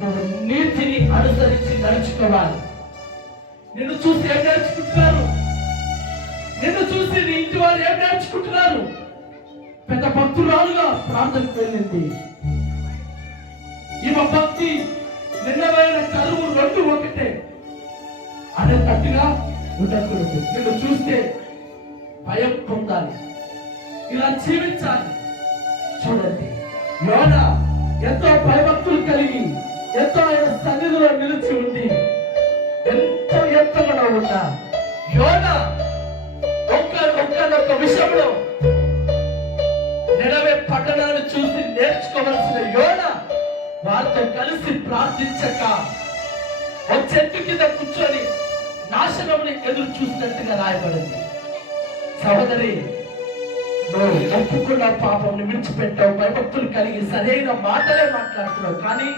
నువ్వు నీతిని అనుసరించి నడుచుకోవాలి. నిన్ను చూసి ఏం నేర్చుకుంటున్నారు? నిన్ను చూసి నీ ఇంటి వారు ఏం నేర్చుకుంటున్నారు? పెద్ద భక్తురాలుగా ప్రార్థనకు వెళ్ళింది. ఈమె భక్తి నిన్నమైన కరువు రెండు ఒకటే అనే తట్టుగా ఉండకూడదు. నిన్ను చూస్తే భయం పొందాలి, ఇలా జీవించాలి. చూడండి, యోనా ఎంతో భయభక్తులు కలిగి ఎంతో ఆయన సన్నిధిలో నిలిచి ఉంది. ఎంతో ఎత్తుగా ఉన్నా యోనా ఒక్క విషయంలో నిలవే పట్టణాన్ని చూసి నేర్చుకోవలసిన యోనా వారితో కలిసి ప్రార్థించక ఒక చెట్టు కింద కూర్చొని నాశనంని ఎదురు చూసినట్టుగా రాయబడింది. సహోదరి, నువ్వు ఒప్పుకున్న పాపంని విడిచిపెట్టావు, భయభక్తులు కలిగి సరైన మాటలే మాట్లాడుతున్నావు, కానీ